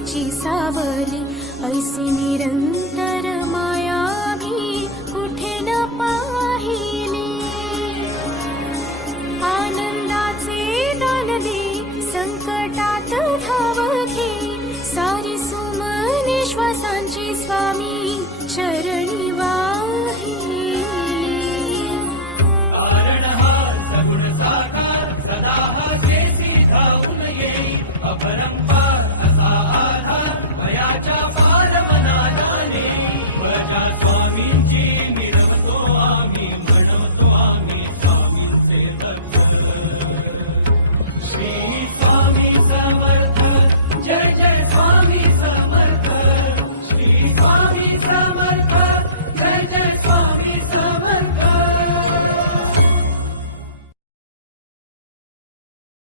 करुणेची सावली, ऐसी निरंतर माया मी कुठे न पाहिली. आनंदाचे दान दे, संकटात धाव घे, सारी सुमने श्वासांची स्वामी चरणी वाहिली. श्री